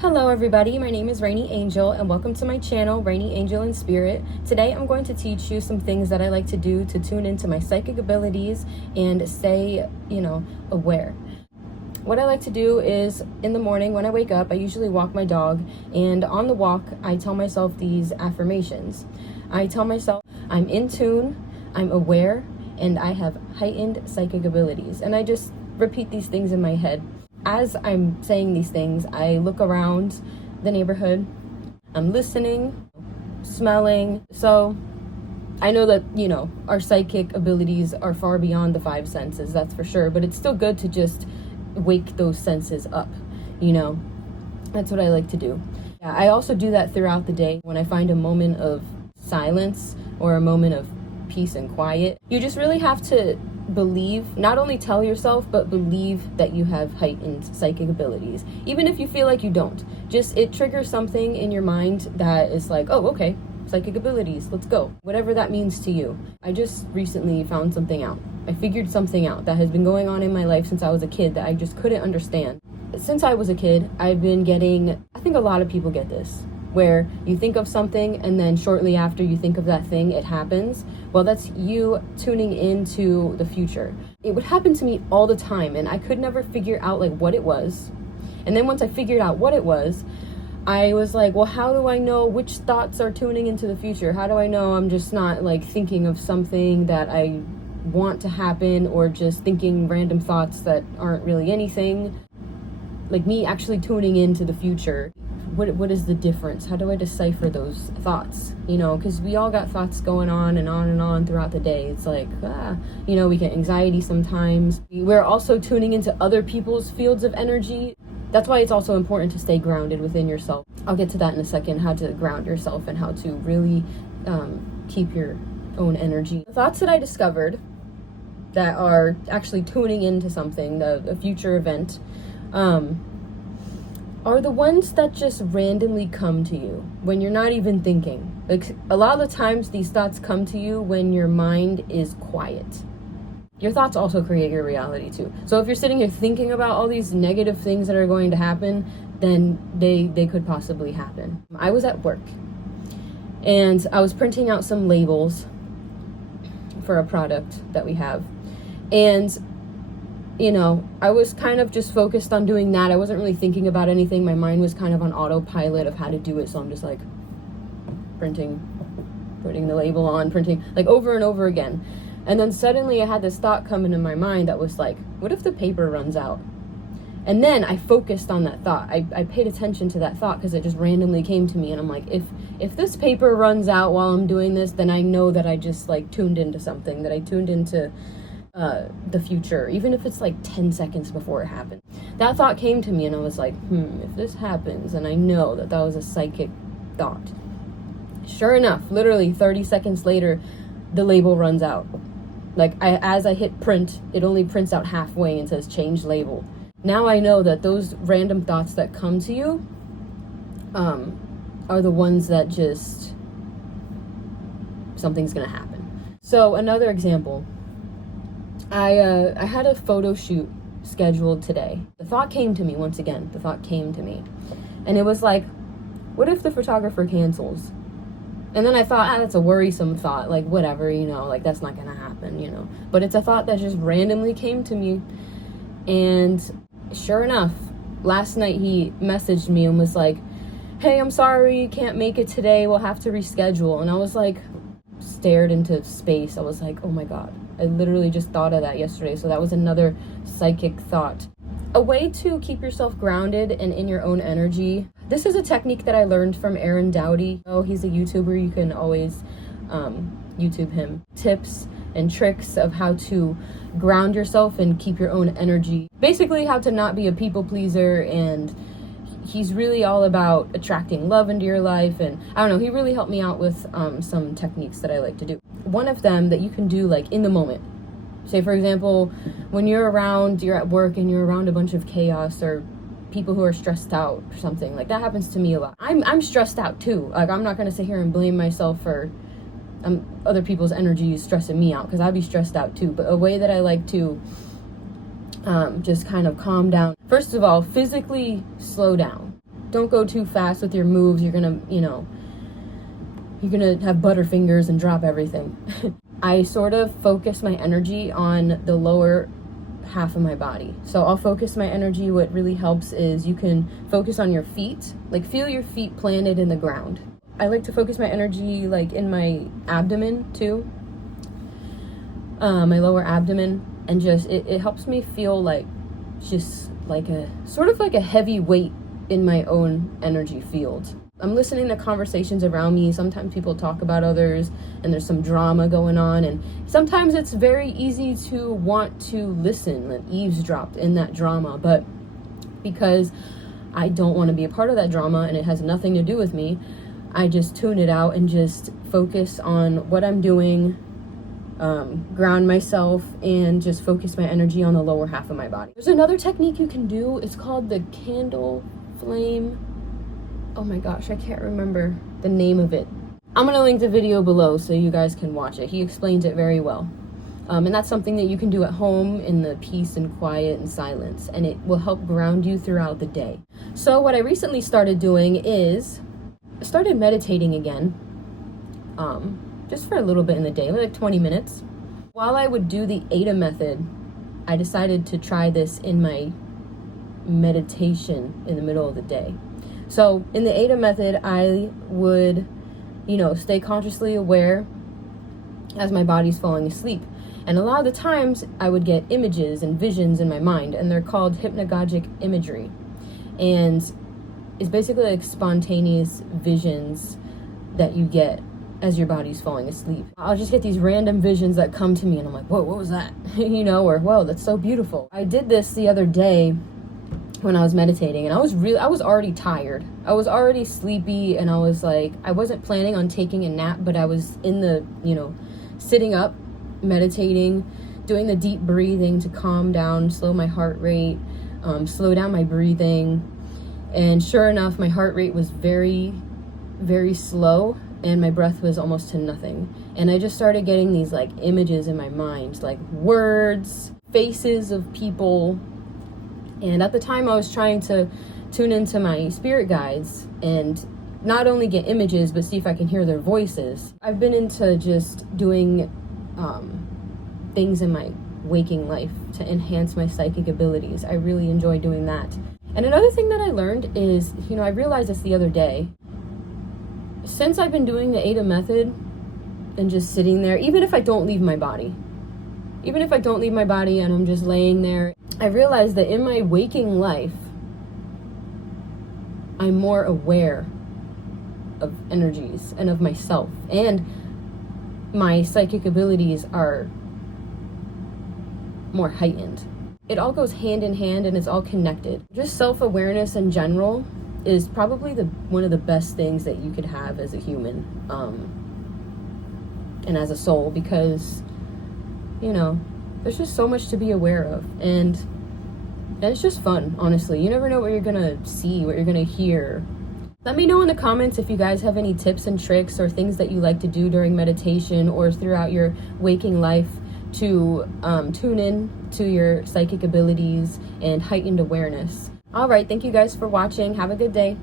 Hello everybody, my name is Rainy Angel and welcome to my channel, Rainy Angel in Spirit. Today I'm going to teach you some things that I like to do to tune into my psychic abilities and stay, aware. What I like to do is in the morning when I wake up, I usually walk my dog, and on the walk I tell myself these affirmations. I tell myself I'm in tune, I'm aware, and I have heightened psychic abilities. And I just repeat these things in my head. As I'm saying these things, I look around the neighborhood. I'm listening, smelling. So I know that, our psychic abilities are far beyond the five senses, that's for sure. But it's still good to just wake those senses up, That's what I like to do. Yeah, I also do that throughout the day when I find a moment of silence or a moment of peace and quiet. You just really have to believe, not only tell yourself, but believe that you have heightened psychic abilities. Even if you feel like you don't, just it triggers something in your mind that is like, oh, okay, psychic abilities, let's go. Whatever that means to you. I just recently found something out. I figured something out that has been going on in my life since I was a kid that I just couldn't understand. Since I was a kid, I've been getting, I think a lot of people get this, where you think of something and then shortly after you think of that thing, it happens. Well, that's you tuning into the future. It would happen to me all the time, and I could never figure out what it was. And then once I figured out what it was, I was like, well, how do I know which thoughts are tuning into the future? How do I know I'm just not thinking of something that I want to happen, or just thinking random thoughts that aren't really anything? Me actually tuning into the future. What is the difference? How do I decipher those thoughts? Because we all got thoughts going on and on and on throughout the day. It's we get anxiety sometimes. We're also tuning into other people's fields of energy. That's why it's also important to stay grounded within yourself. I'll get to that in a second, how to ground yourself and how to really keep your own energy. The thoughts that I discovered that are actually tuning into something, a future event, are the ones that just randomly come to you when you're not even thinking. A lot of the times these thoughts come to you when your mind is quiet. Your thoughts also create your reality too. So if you're sitting here thinking about all these negative things that are going to happen, then they could possibly happen. I was at work and I was printing out some labels for a product that we have. And I was kind of just focused on doing that. I wasn't really thinking about anything. My mind was kind of on autopilot of how to do it. So I'm just printing, putting the label on, printing over and over again. And then suddenly I had this thought come into my mind that was what if the paper runs out? And then I focused on that thought. I paid attention to that thought because it just randomly came to me. And I'm like, if this paper runs out while I'm doing this, then I know that I just tuned into something, that I tuned into the future, even if it's 10 seconds before it happened. That thought came to me and I was like, if this happens, and I know that was a psychic thought. Sure enough, literally 30 seconds later, the label runs out. As I hit print, it only prints out halfway and says change label. Now I know that those random thoughts that come to you are the ones that just something's gonna happen. So another example, I had a photo shoot scheduled today. The thought came to me once again. The thought came to me. And it was what if the photographer cancels? And then I thought, that's a worrisome thought. Whatever, that's not going to happen, But it's a thought that just randomly came to me. And sure enough, last night he messaged me and was like, hey, I'm sorry, can't make it today. We'll have to reschedule. And I was stared into space. I was oh my God. I literally just thought of that yesterday. So that was another psychic thought. A way to keep yourself grounded and in your own energy. This is a technique that I learned from Doughty. Oh, he's a YouTuber. You can always YouTube him. Tips and tricks of how to ground yourself and keep your own energy. Basically how to not be a people pleaser, and he's really all about attracting love into your life. And I don't know, he really helped me out with some techniques that I like to do. One of them that you can do in the moment. Say, for example, when you're at work and you're around a bunch of chaos or people who are stressed out or something. That happens to me a lot. I'm stressed out too. I'm not going to sit here and blame myself for other people's energy stressing me out, because I'd be stressed out too. But a way that I like to just kind of calm down. First of all, physically slow down. don't go too fast with your moves. You're gonna, you're gonna have butterfingers and drop everything. I sort of focus my energy on the lower half of my body. So I'll focus my energy. What really helps is you can focus on your feet, like feel your feet planted in the ground. I like to focus my energy like in my abdomen too, my lower abdomen, and just it helps me feel like just like a sort of like a heavy weight in my own energy field. I'm listening to conversations around me. Sometimes people talk about others and there's some drama going on, and sometimes it's very easy to want to listen and eavesdrop in that drama, but because I don't want to be a part of that drama and it has nothing to do with me, I just tune it out and just focus on what I'm doing, ground myself, and just focus my energy on the lower half of my body. There's another technique you can do. It's called the candle flame. Oh my gosh, I can't remember the name of it. I'm gonna link the video below so you guys can watch it. He explains it very well. And that's something that you can do at home in the peace and quiet and silence, and it will help ground you throughout the day. So what I recently started doing is I started meditating again, just for a little bit in the day, like 20 minutes. While I would do the AIDA method, I decided to try this in my meditation in the middle of the day. So in the AIDA method, I would, stay consciously aware as my body's falling asleep. And a lot of the times I would get images and visions in my mind, and they're called hypnagogic imagery. And it's basically like spontaneous visions that you get as your body's falling asleep. I'll just get these random visions that come to me and I'm like, whoa, what was that? Or whoa, that's so beautiful. I did this the other day when I was meditating, and I was already tired. I was already sleepy, and I was like, I wasn't planning on taking a nap, but I was in the, sitting up, meditating, doing the deep breathing to calm down, slow my heart rate, slow down my breathing. And sure enough, my heart rate was very, very slow, and my breath was almost to nothing. And I just started getting these like images in my mind, like words, faces of people. And at the time I was trying to tune into my spirit guides and not only get images, but see if I can hear their voices. I've been into just doing things in my waking life to enhance my psychic abilities. I really enjoy doing that. And another thing that I learned is, I realized this the other day, since I've been doing the AIDA method and just sitting there, even if I don't leave my body and I'm just laying there, I realized that in my waking life, I'm more aware of energies and of myself, and my psychic abilities are more heightened. It all goes hand in hand and it's all connected. Just self-awareness in general is probably one of the best things that you could have as a human, and as a soul, because there's just so much to be aware of, and it's just fun, honestly. You never know what you're gonna see, what you're gonna hear. Let me know in the comments if you guys have any tips and tricks or things that you like to do during meditation or throughout your waking life to tune in to your psychic abilities and heightened awareness. All right, thank you guys for watching. Have a good day.